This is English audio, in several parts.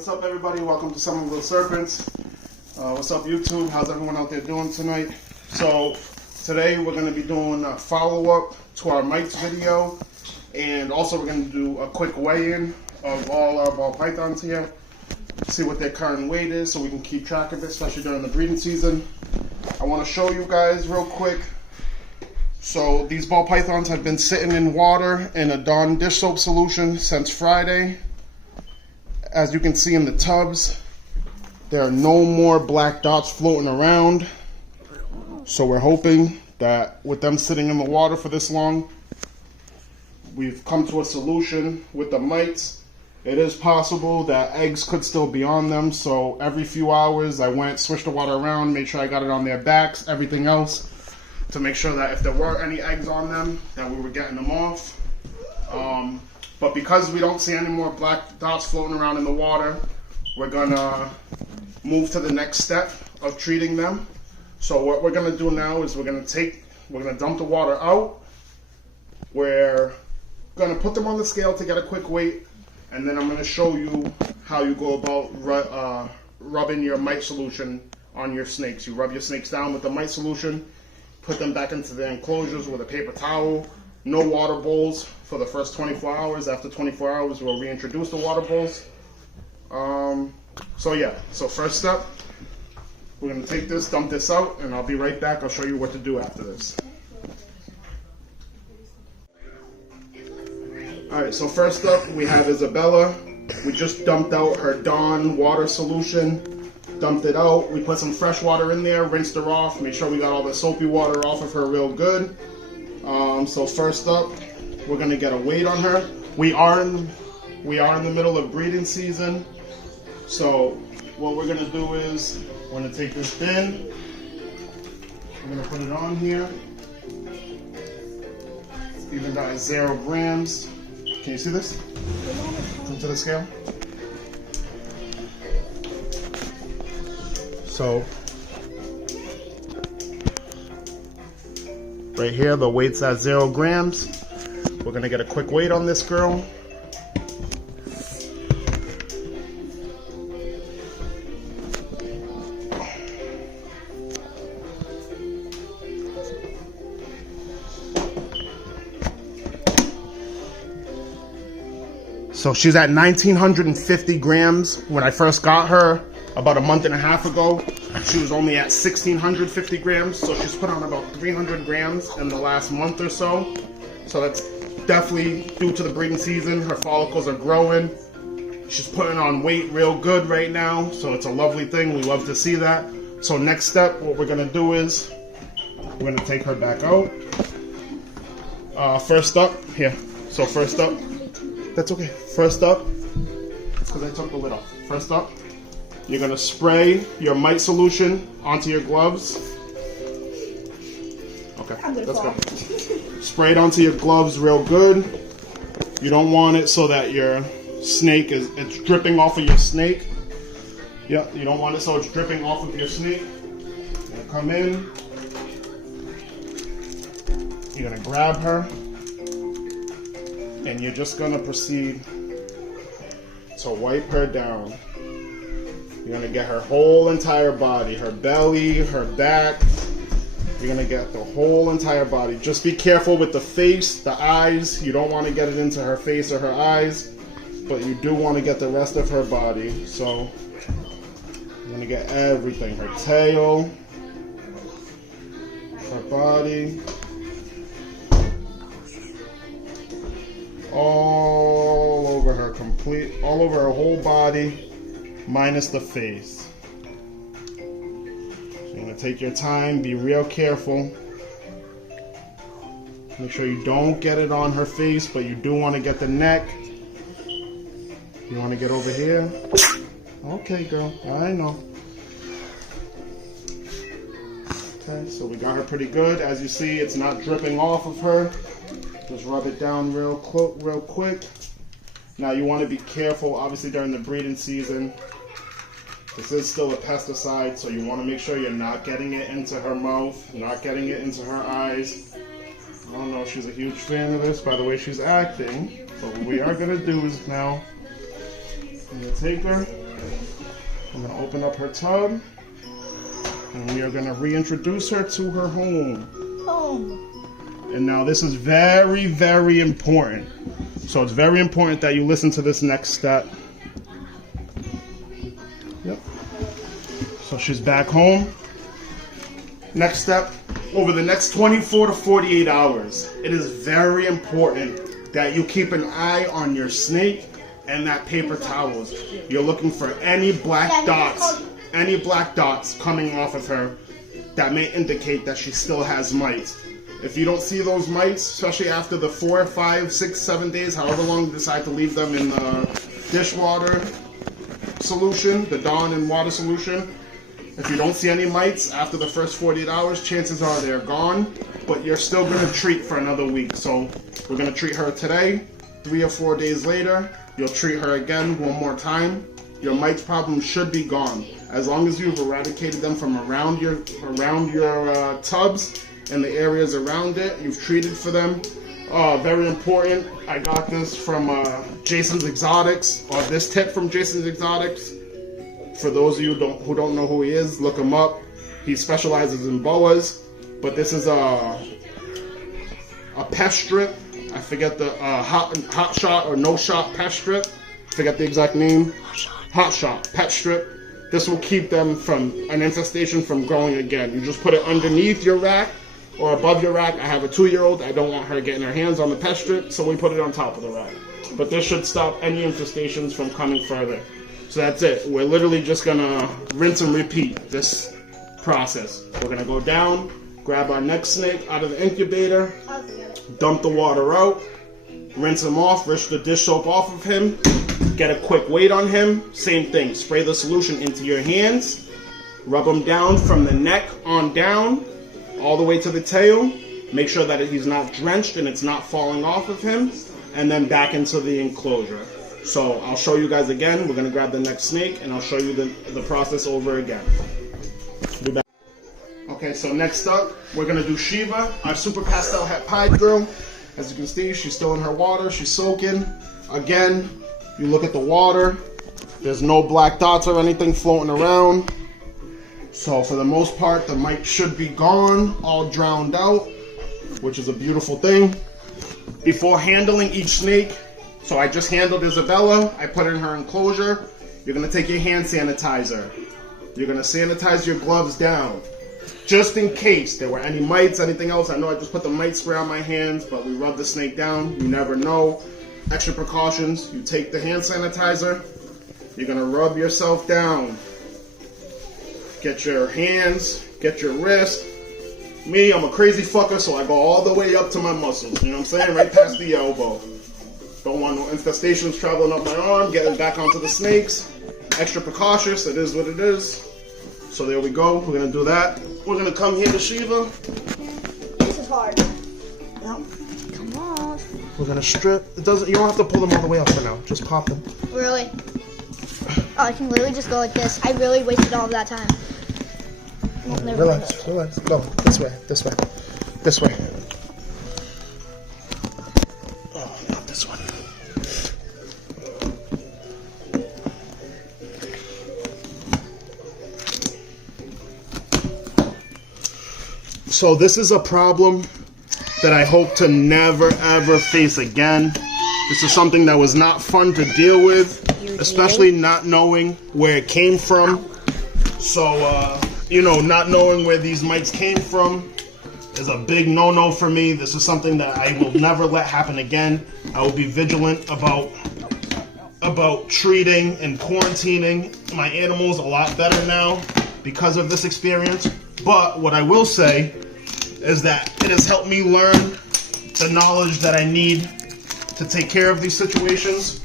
What's up, everybody? Welcome to Summer Little Serpents. What's up, YouTube? How's everyone out there doing tonight? So today we're going to be doing a follow-up to our mites video, and also we're going to do a quick weigh-in of all our ball pythons here, see what their current weight is so we can keep track of it, especially during the breeding season. I want to show you guys real quick. So these ball pythons have been sitting in water in a Dawn dish soap solution since Friday. As you can see in the tubs, there are no more black dots floating around. So we're hoping that with them sitting in the water for this long, we've come to a solution with the mites. It is possible that eggs could still be on them, so every few hours I went, switched the water around, made sure I got it on their backs, everything else, to make sure that if there were any eggs on them, that we were getting them off. But because we don't see any more black dots floating around in the water, we're gonna move to the next step of treating them. So what we're gonna do now is we're gonna dump the water out. We're gonna put them on the scale to get a quick weight, and then I'm gonna show you how you go about rubbing your mite solution on your snakes. You rub your snakes down with the mite solution, put them back into their enclosures with a paper towel. No water bowls for the first 24 hours. After 24 hours, we'll reintroduce the water bowls. So first step, we're gonna take this, dump this out, and I'll be right back. I'll show you what to do after this. All right, so first up, we have Isabella. We just dumped out her Dawn water solution, dumped it out. We put some fresh water in there, rinsed her off, made sure we got all the soapy water off of her real good. So first up, we're gonna get a weight on her. We are in the middle of breeding season. So what we're gonna do is we're gonna take this bin. We're gonna put it on here. Even got 0 grams. Can you see this? Come to the scale. So right here, the weight's at 0 grams. We're gonna get a quick weight on this girl. So she's at 1,950 grams. When I first got her about a month and a half ago, she was only at 1,650 grams. So she's put on about 300 grams in the last month or so. So that's definitely due to the breeding season. Her follicles are growing. She's putting on weight real good right now. So it's a lovely thing. We love to see that. So next step, what we're gonna do is we're gonna take her back out. First up, here. So first up, that's okay. First up, it's because I took the lid off. First up, you're gonna spray your mite solution onto your gloves. Okay, that's good. Spray it onto your gloves real good. You don't want it so that your snake it's dripping off of your snake. Yeah, you don't want it so it's dripping off of your snake. You're gonna come in. You're gonna grab her. And you're just gonna proceed to wipe her down. You're gonna get her whole entire body, her belly, her back. You're gonna get the whole entire body. Just be careful with the face, the eyes. You don't want to get it into her face or her eyes, but you do want to get the rest of her body. So you're gonna get everything, her tail, her body, all over her all over her whole body, minus the face. So you're gonna take your time, be real careful. Make sure you don't get it on her face, but you do want to get the neck. You want to get over here. Okay, girl, I know. Okay, so we got her pretty good. As you see, it's not dripping off of her. Just rub it down real quick. Now you want to be careful, obviously during the breeding season. This is still a pesticide, so you want to make sure you're not getting it into her mouth, not getting it into her eyes. I don't know if she's a huge fan of this by the way she's acting, but what we are going to do is now I'm going to take her, open up her tub. And we are going to reintroduce her to her home. And now this is very, very important. So it's very important that you listen to this next step. Yep. So she's back home. Next step, over the next 24 to 48 hours, it is very important that you keep an eye on your snake and that paper towels. You're looking for any black dots coming off of her that may indicate that she still has mites. If you don't see those mites, especially after the 4, 5, 6, 7 days, however long you decide to leave them in the dishwater solution, the Dawn and water solution, if you don't see any mites after the first 48 hours, chances are they're gone, but you're still going to treat for another week. So we're going to treat her today, 3 or 4 days later, you'll treat her again one more time. Your mites problem should be gone. As long as you've eradicated them from around your tubs and the areas around it, you've treated for them. Very important, I got this from Jason's Exotics, or this tip from Jason's Exotics. For those of you who don't know who he is, look him up. He specializes in boas, but this is a pest strip. I forget the hot shot or no shot pest strip. Forget the exact name. Hot shot pet strip. This will keep them from an infestation from growing again. You just put it underneath your rack or above your rack. I have a 2-year-old. I don't want her getting her hands on the pest strip, so we put it on top of the rack. But this should stop any infestations from coming further. So that's it. We're literally just gonna rinse and repeat this process. We're gonna go down, grab our next snake out of the incubator, dump the water out, rinse him off, rinse the dish soap off of him, get a quick weight on him. Same thing, spray the solution into your hands, rub him down from the neck on down, all the way to the tail. Make sure that he's not drenched and it's not falling off of him, and then back into the enclosure. So I'll show you guys again. We're gonna grab the next snake and I'll show you the process over again. Be back. Okay, so next up, we're gonna do Shiva, our super pastel het pied girl. As you can see, she's still in her water, she's soaking. Again, you look at the water, there's no black dots or anything floating around. So for the most part, the mite should be gone, all drowned out, which is a beautiful thing. Before handling each snake, so I just handled Isabella, I put her in her enclosure. You're gonna take your hand sanitizer. You're gonna sanitize your gloves down. Just in case there were any mites, anything else. I know I just put the mite spray on my hands, but we rub the snake down. You never know. Extra precautions. You take the hand sanitizer. You're gonna rub yourself down. Get your hands, get your wrist. Me, I'm a crazy fucker, so I go all the way up to my muscles. You know what I'm saying? Right past the elbow. Don't want no infestations traveling up my arm, getting back onto the snakes. Extra precautious, it is what it is. So there we go, we're gonna do that. We're gonna come here to Shiva. This is hard. No, come on. We're gonna strip. You don't have to pull them all the way up for now. Just pop them. Really? Oh, I can literally just go like this. I really wasted all of that time. Relax, relax. Go, this way, this way, this way. Oh, not this one. So this is a problem that I hope to never ever face again. This is something that was not fun to deal with, especially not knowing where it came from. So, you know, not knowing where these mites came from is a big no-no for me. This is something that I will never let happen again. I will be vigilant about treating and quarantining my animals a lot better now because of this experience. But what I will say is that it has helped me learn the knowledge that I need to take care of these situations.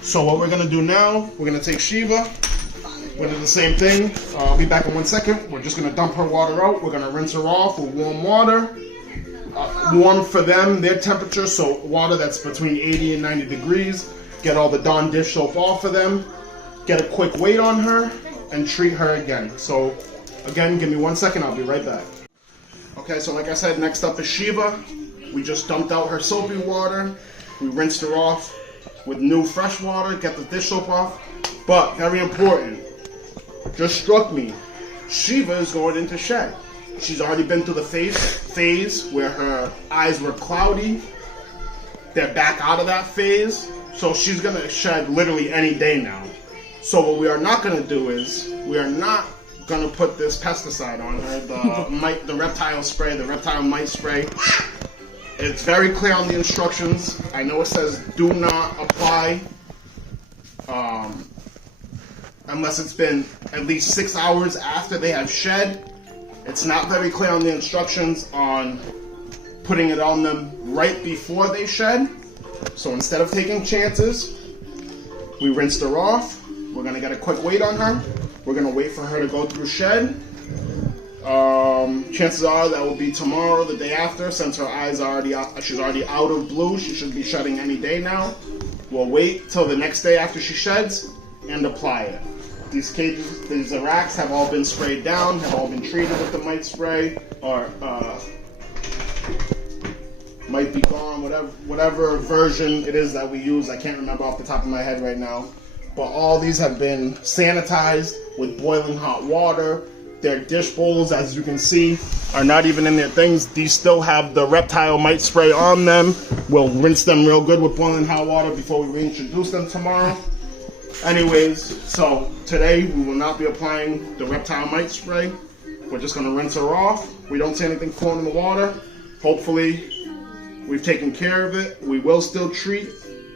So what we're gonna do now, we're gonna take Shiva. We're gonna do the same thing. I'll be back in 1 second. We're just gonna dump her water out. We're gonna rinse her off with warm water. Warm for them, their temperature, so water that's between 80 and 90 degrees. Get all the Dawn dish soap off of them. Get a quick weight on her and treat her again. So again, give me 1 second, I'll be right back. Okay, so like I said, next up is Shiva. We just dumped out her soapy water. We rinsed her off with new fresh water, get the dish soap off. But, very important, just struck me. Shiva is going into shed. She's already been through the phase where her eyes were cloudy. They're back out of that phase. So she's going to shed literally any day now. So what we are not going to do is, we are not going to put this pesticide on her, the reptile spray, the reptile mite spray. It's very clear on the instructions. I know it says do not apply unless it's been at least 6 hours after they have shed. It's not very clear on the instructions on putting it on them right before they shed. So instead of taking chances, we rinsed her off. We're going to get a quick wait on her. We're going to wait for her to go through shed. Chances are that will be tomorrow, the day after, since her eyes are already out, she's already out of blue. She should be shedding any day now. We'll wait till the next day after she sheds and apply it. These cages, these racks have all been sprayed down, have all been treated with the mite spray, or might be gone, whatever version it is that we use. I can't remember off the top of my head right now. But all these have been sanitized with boiling hot water. Their dish bowls, as you can see, are not even in their things. These still have the reptile mite spray on them. We'll rinse them real good with boiling hot water before we reintroduce them tomorrow. Anyways, so today we will not be applying the reptile mite spray. We're just going to rinse her off. We don't see anything floating in the water. Hopefully we've taken care of it. We will still treat,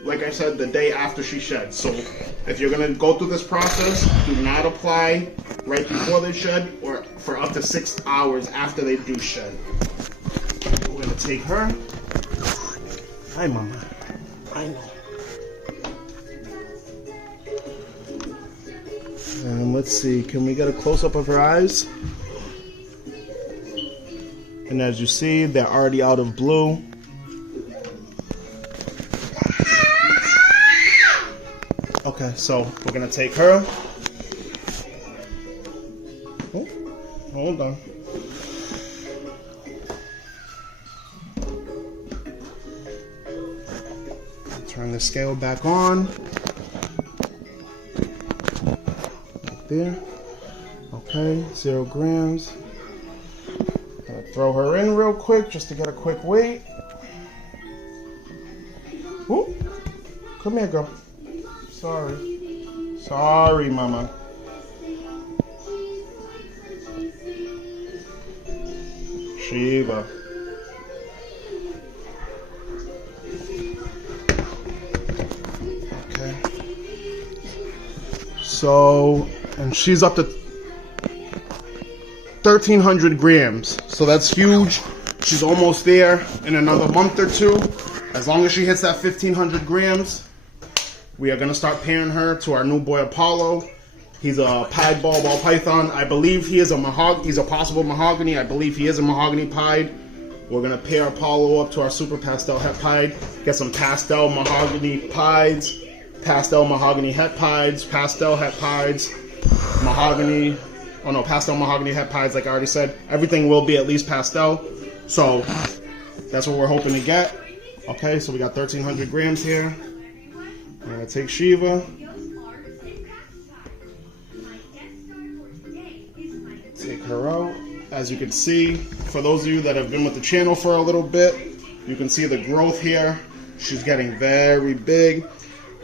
like I said, the day after she sheds. So if you're going to go through this process, do not apply right before they shed or for up to 6 hours after they do shed. We're going to take her. Hi, Mama. I know. And let's see, can we get a close-up of her eyes? And as you see, they're already out of blue. Okay, so we're gonna take her. Oh, hold on. Turn the scale back on. Right there. Okay, 0 grams. Gonna throw her in real quick just to get a quick weight. Ooh, come here, girl. Sorry, Mama. Shiva. Okay. So, and she's up to 1,300 grams. So that's huge. She's almost there in another month or two. As long as she hits that 1,500 grams, we are going to start pairing her to our new boy Apollo. He's a pied ball python. I believe he is he's a possible mahogany. I believe he is a mahogany pied. We're going to pair Apollo up to our super pastel het pied. Get some pastel mahogany pieds, pastel mahogany het pieds, pastel het pieds, mahogany. Oh no, pastel mahogany het pieds, like I already said. Everything will be at least pastel. So that's what we're hoping to get. Okay, so we got 1,300 grams here. I'm going to take Shiva. Take her out. As you can see, for those of you that have been with the channel for a little bit, you can see the growth here. She's getting very big.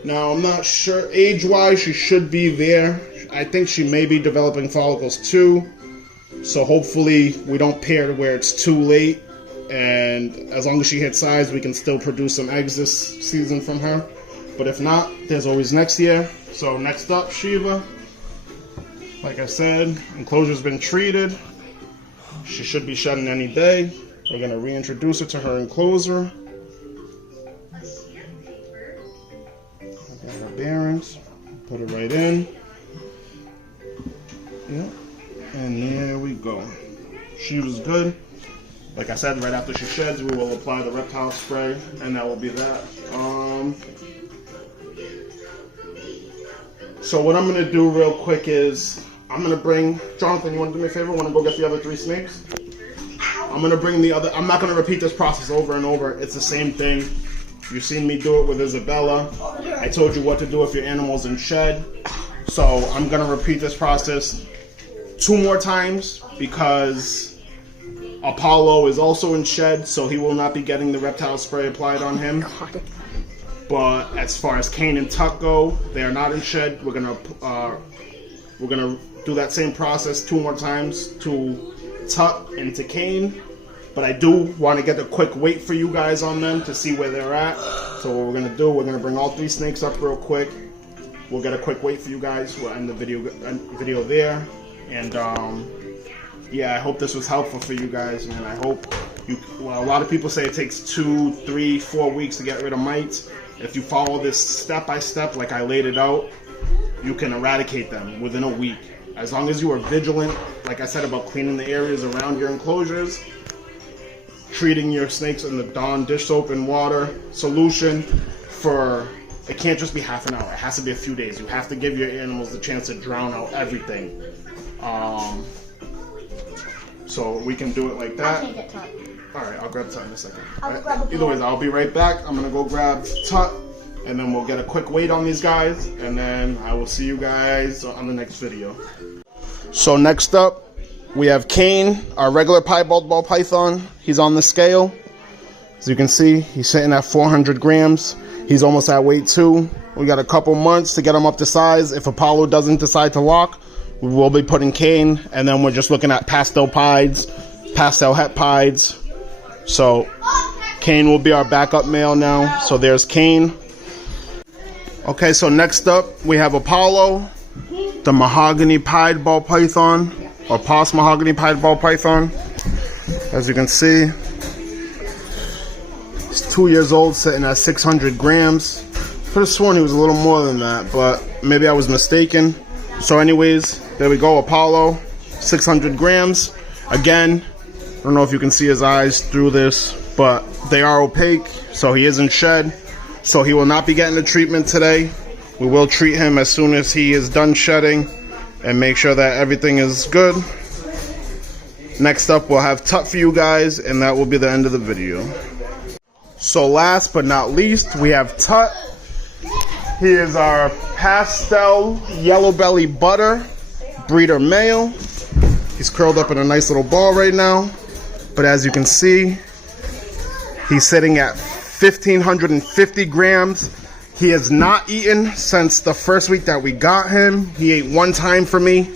Now, I'm not sure, age-wise, she should be there. I think she may be developing follicles too. So hopefully we don't pair to where it's too late. And as long as she hits size, we can still produce some eggs this season from her. But if not, there's always next year. So next up, Shiva. Like I said, enclosure's been treated. She should be shedding any day. We're going to reintroduce her to her enclosure. Got her bearings. Put it right in. Yep. And there we go. She was good. Like I said, right after she sheds, we will apply the reptile spray, and that will be that. So what I'm going to do real quick is, I'm going to bring, Jonathan, you want to do me a favor? Want to go get the other 3 snakes? I'm going to bring the other, I'm not going to repeat this process over and over. It's the same thing. You've seen me do it with Isabella. I told you what to do if your animal's in shed. So I'm gonna repeat this process 2 more times because Apollo is also in shed, so he will not be getting the reptile spray applied on him. But as far as Kane and Tuck go, they are not in shed. We're gonna do that same process 2 more times to Tuck and to Kane. But I do want to get a quick weight for you guys on them to see where they're at. So what we're gonna do, we're gonna bring all 3 snakes up real quick. We'll get a quick weight for you guys. We'll end the video there. And yeah, I hope this was helpful for you guys, and I hope well, a lot of people say it takes 2, 3, 4 weeks to get rid of mites. If you follow this step by step like I laid it out, you can eradicate them within a week. As long as you are vigilant, like I said about cleaning the areas around your enclosures, treating your snakes in the Dawn dish soap and water solution for, it can't just be half an hour, it has to be a few days. You have to give your animals the chance to drown out everything. So we can do it like that. Alright, I'll grab Tut in a second. Either way, I'll be right back. I'm gonna go grab Tut, and then we'll get a quick weight on these guys, and then I will see you guys on the next video. So next up, we have Kane, our regular piebald ball python. He's on the scale. As you can see, he's sitting at 400 grams. He's almost at weight 2. We got a couple months to get him up to size. If Apollo doesn't decide to lock, we will be putting Kane, and then we're just looking at pastel pieds, pastel het pieds. So Kane will be our backup male now. So there's Kane. Okay, so next up we have Apollo, the mahogany pied ball python, or Poss mahogany pied ball python. As you can see, he's 2 years old, sitting at 600 grams. Could have sworn he was a little more than that, but maybe I was mistaken. So anyways, there we go, Apollo, 600 grams. Again, I don't know if you can see his eyes through this, but they are opaque, so he isn't shed. So he will not be getting the treatment today. We will treat him as soon as he is done shedding and make sure that everything is good. Next up, we'll have Tut for you guys, and that will be the end of the video. So last but not least, we have Tut. He is our pastel yellow belly butter breeder male. He's curled up in a nice little ball right now. But as you can see, he's sitting at 1,550 grams. He has not eaten since the first week that we got him. He ate 1 time for me.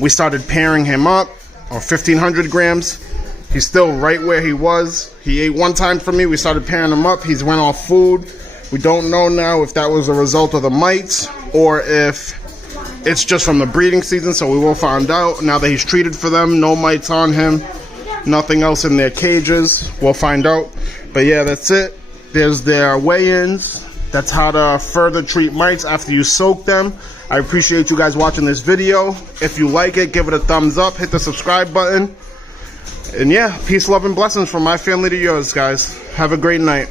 We started pairing him up, or 1,500 grams. He's still right where he was. He ate 1 time for me. We started pairing him up. He's went off food. We don't know now if that was a result of the mites or if it's just from the breeding season, so we will find out. Now that he's treated for them, no mites on him, nothing else in their cages, we'll find out. But yeah, that's it. There's their weigh-ins. That's how to further treat mites after you soak them. I appreciate you guys watching this video. If you like it, give it a thumbs up, hit the subscribe button. And yeah, peace, love, and blessings from my family to yours, guys. Have a great night.